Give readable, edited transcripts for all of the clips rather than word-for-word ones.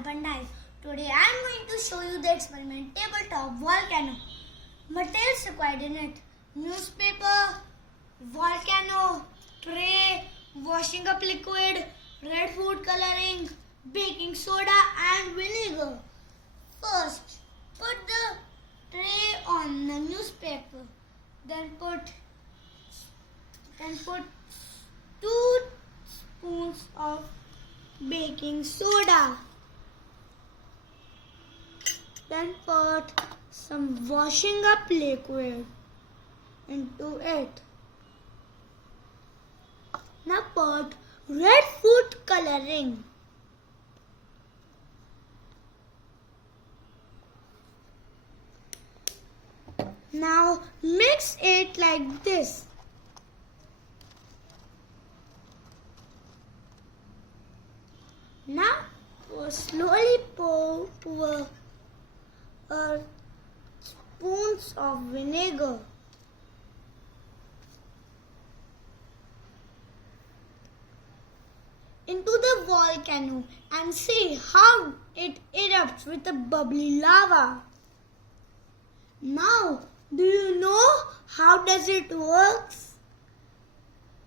Pandai. Today I am going to show you the experiment tabletop volcano. Materials required in it: newspaper, volcano, tray, washing up liquid, red food coloring, baking soda and vinegar. First, put the tray on the newspaper. Then put 2 spoons of baking soda. Then put some washing up liquid into it. Now put red food coloring. Now mix it like this. Now slowly pour spoons of vinegar. Into the volcano and see how it erupts with a bubbly lava. Now, do you know how does it works?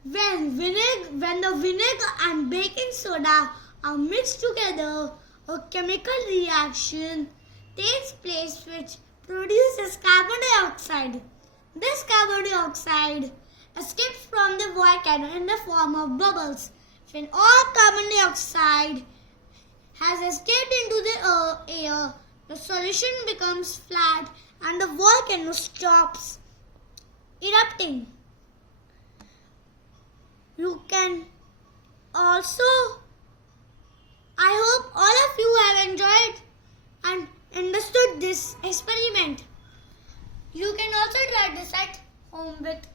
When the vinegar and baking soda are mixed together, a chemical reaction takes place which produces carbon dioxide. This carbon dioxide escapes from the volcano in the form of bubbles. When all carbon dioxide has escaped into the air, the solution becomes flat and the volcano stops erupting. You can also, I hope all of you have enjoyed and understood this experiment. You can also try this at home with